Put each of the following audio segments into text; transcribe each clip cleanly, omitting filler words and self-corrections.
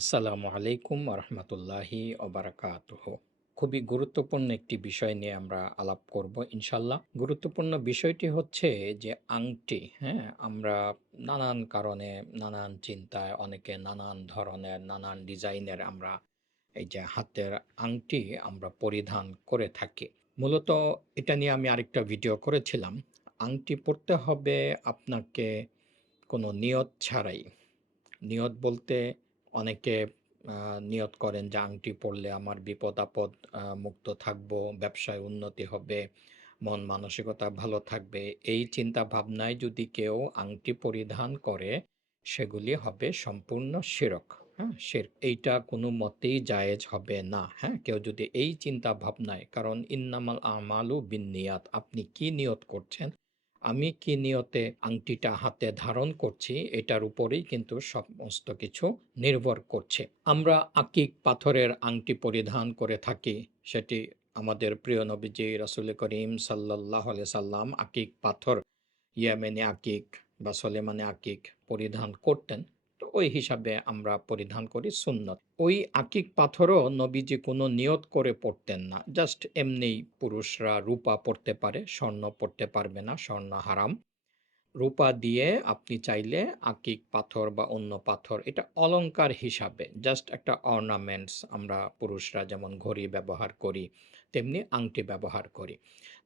আসসালামু আলাইকুম রহমতুল্লাহি ওবারাকাতুহ। খুবই গুরুত্বপূর্ণ একটি বিষয় নিয়ে আমরা আলাপ করব ইনশাল্লাহ। গুরুত্বপূর্ণ বিষয়টি হচ্ছে যে আংটি, হ্যাঁ? আমরা নানান কারণে, নানান চিন্তায় অনেকে নানান ধরনের, নানান ডিজাইনের আমরা এই যে হাতের আংটি আমরা পরিধান করে থাকি। মূলত এটা নিয়ে আমি আরেকটা ভিডিও করেছিলাম। আংটি পরতে হবে আপনাকে কোনো নিয়ত ছাড়াই। নিয়ত বলতে অনেকে আ নিয়ত করেন যে আংটি পরলে আমার বিপদ-আপদ মুক্ত থাকবো, ব্যবসায় উন্নতি হবে, মন মানসিকতা ভালো থাকবে। এই চিন্তা ভাবনায় যদি কেউ আংটি পরিধান করে, সেগুলি হবে সম্পূর্ণ শিরক। হ্যাঁ? এইটা কোনো মতেই জায়েজ হবে না। হ্যাঁ? কেউ যদি এই চিন্তা ভাবনায়, কারণ ইন্নামাল আমালু বিন্নিয়াত, আপনি কি নিয়ত করছেন, আমি কি নিয়তে আংটিটা হাতে ধারণ করছি, এটার উপরেই কিন্তু সমস্ত কিছু নির্ভর করছে। আমরা আকিক পাথরের আংটি পরিধান করে থাকি। সেটি আমাদের প্রিয় নবীজি রাসূল করিম সাল্লাল্লাহু আলাইহি সাল্লাম আকিক পাথর, ইয়ামেনে আকিক বা সলেমানে আকিক পরিধান করতেন। তো ওই হিসাবে আমরা পরিধান করি সুন্নত। ওই আকিক পাথরও নবীজি কোনো নিয়ত করে পড়তেন না। জাস্ট এমনিই পুরুষরা রূপা পড়তে পারে, স্বর্ণ পড়তে পারবে না, স্বর্ণ হারাম। রূপা দিয়ে আপনি চাইলে আকিক পাথর বা অন্য পাথর, এটা অলংকার হিসাবে জাস্ট একটা অর্নামেন্টস, আমরা পুরুষরা যেমন ঘড়ি ব্যবহার করি, তেমনি আংটি ব্যবহার করি।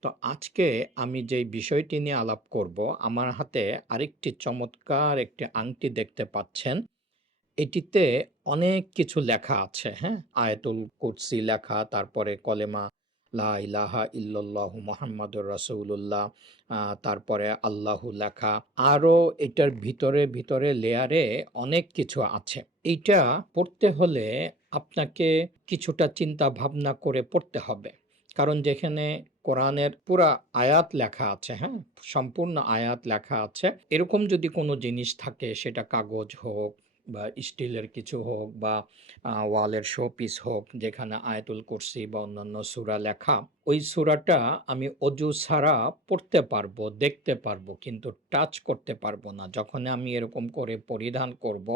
তো আজকে আমি যেই বিষয়টি নিয়ে আলাপ করব, আমার হাতে আরেকটি চমৎকার একটি আংটি দেখতে পাচ্ছেন। এটিতে অনেক কিছু লেখা আছে, হ্যাঁ? আয়াতুল কুরসি লেখা, তারপরে কলেমা লা ইলাহা ইল্লাল্লাহু মুহাম্মাদুর রাসূলুল্লাহ, তারপরে আল্লাহু লেখা। আরো এটার ভিতরে লেয়ারে অনেক কিছু আছে। এইটা পড়তে হলে আপনাকে কিছুটা চিন্তা ভাবনা করে পড়তে হবে। কারণ যেখানে কোরআনের পুরা আয়াত লেখা আছে, হ্যাঁ? সম্পূর্ণ আয়াত লেখা আছে। এরকম যদি কোনো জিনিস থাকে, সেটা কাগজ হোক বা স্টিলের কিছু হোক বা ওয়ালের শোপিস হোক, যেখানে আয়াতুল কুরসি বা অন্যান্য সূরা লেখা, ওই সূরাটা আমি অজু ছাড়া পড়তে পারবো, দেখতে পারবো, কিন্তু টাচ করতে পারবো না। যখন আমি এরকম করে পরিধান করব,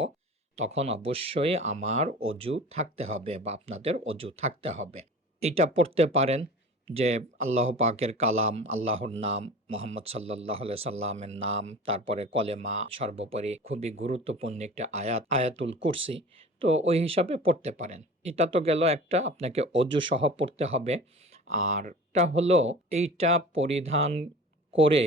তখন অবশ্যই আমার অজু থাকতে হবে বা আপনাদের অজু থাকতে হবে। এইটা পড়তে পারেন যে আল্লাহ পাকের কালাম, আল্লাহর নাম, মোহাম্মদ সাল্লাল্লাহু আলাইহি সাল্লামের নাম, তারপরে কলেমা, সর্বোপরি খুবই গুরুত্বপূর্ণ একটা আয়াত, আয়াতুল কুরসি। তো ওই হিসাবে পড়তে পারেন। এটা তো গেল একটা, আপনাকে অজু সহ পড়তে হবে। আরটা হলো, এইটা পরিধান করে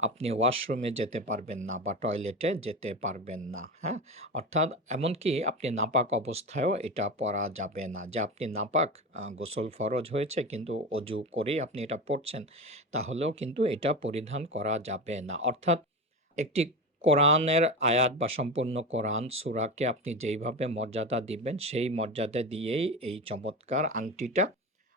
আপনি ওয়াশরুমে যেতে পারবেন না বা টয়লেটে যেতে পারবেন না, হ্যাঁ? অর্থাৎ এমনকি আপনি নাপাক অবস্থায়ও এটা পরা যাবে না। যে আপনি নাপাক, গোসল ফরজ হয়েছে কিন্তু অজু করেই আপনি এটা পড়ছেন, তাহলেও কিন্তু এটা পরিধান করা যাবে না। অর্থাৎ একটি কোরআনের আয়াত বা সম্পূর্ণ কোরআন সূরাকে আপনি যেইভাবে মর্যাদা দিবেন, সেই মর্যাদা দিয়েই এই চমৎকার আংটিটা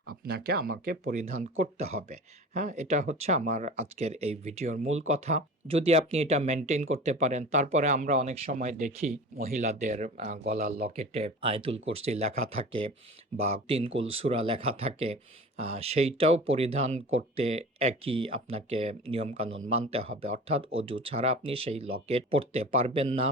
আপনাকে আমাকে পরিধান করতে হবে। হ্যাঁ? এটা হচ্ছে আমার আজকের এই ভিডিওর মূল কথা। যদি আপনি এটা মেইনটেইন করতে পারেন, তারপরে আমরা অনেক সময় দেখি মহিলাদের গলার লকেটে আয়াতুল কুরসি লেখা থাকে বা তিনকুল সূরা লেখা থাকে। সেইটাও পরিধান করতে একই আপনাকে নিয়মকানুন মানতে হবে। অর্থাৎ অজু ছাড়া আপনি সেই লকেট পড়তে পারবেন না,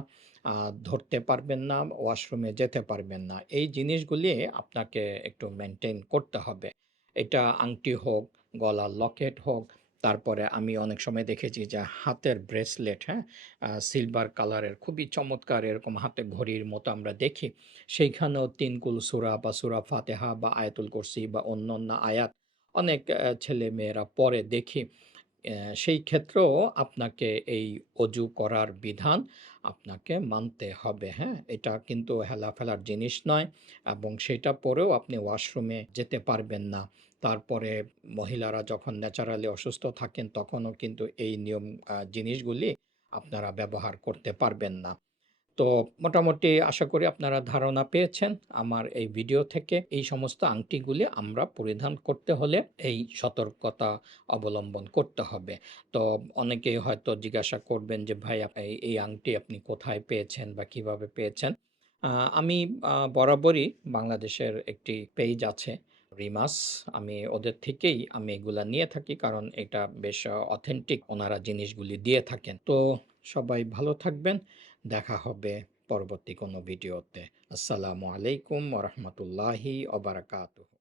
আ ধরতে পারবেন না, ওয়াশরুমে যেতে পারবেন না। এই জিনিসগুলি আপনাকে একটু মেইনটেইন করতে হবে। এটা আংটি হোক, গলার লকেট হোক, তারপরে আমি অনেক সময় দেখেছি যে হাতের ব্রেসলেট, হ্যাঁ? সিলভার কালারের খুবই চমৎকার, এরকম হাতে ঘড়ির মতো আমরা দেখি। সেইখানেও তিনকুল সূরা বা সূরা ফাতিহা বা আয়াতুল কুরসি বা অন্যান্য আয়াত অনেক ছেলেমেয়েরা পড়ে দেখি। সেই ক্ষেত্রেও আপনাকে এই অজু করার বিধান আপনাকে মানতে হবে, হ্যাঁ? এটা কিন্তু হেলাফেলার জিনিস নয়, এবং সেটা পরেও আপনি ওয়াশরুমে যেতে পারবেন না। তারপরে মহিলারা যখন ন্যাচারালি অসুস্থ থাকেন, তখনও কিন্তু এই নিয়ম জিনিসগুলি আপনারা ব্যবহার করতে পারবেন না। তো মোটামুটি আশা করি আপনারা ধারণা পেয়েছেন আমার এই ভিডিও থেকে। এই সমস্ত আংটিগুলি আমরা পরিধান করতে হলে এই সতর্কতা অবলম্বন করতে হবে। তো অনেকেই হয়তো জিজ্ঞাসা করবেন যে, "ভাই, এই আংটি আপনি কোথায় পেয়েছেন বা কিভাবে পেয়েছেন?" আ আমি বরাবরই বাংলাদেশের একটি পেজ আছে, রিমাস। আমি ওদের থেকেই এগুলা নিয়ে থাকি, কারণ এটা বেশ অথেন্টিক ওনারা জিনিসগুলি দিয়ে থাকেন। তো সবাই ভালো থাকবেন। দেখা হবে পরবর্তী কোনো ভিডিওতে। আসসালামু আলাইকুম ওয়া রাহমাতুল্লাহি ওয়া বারাকাতুহু।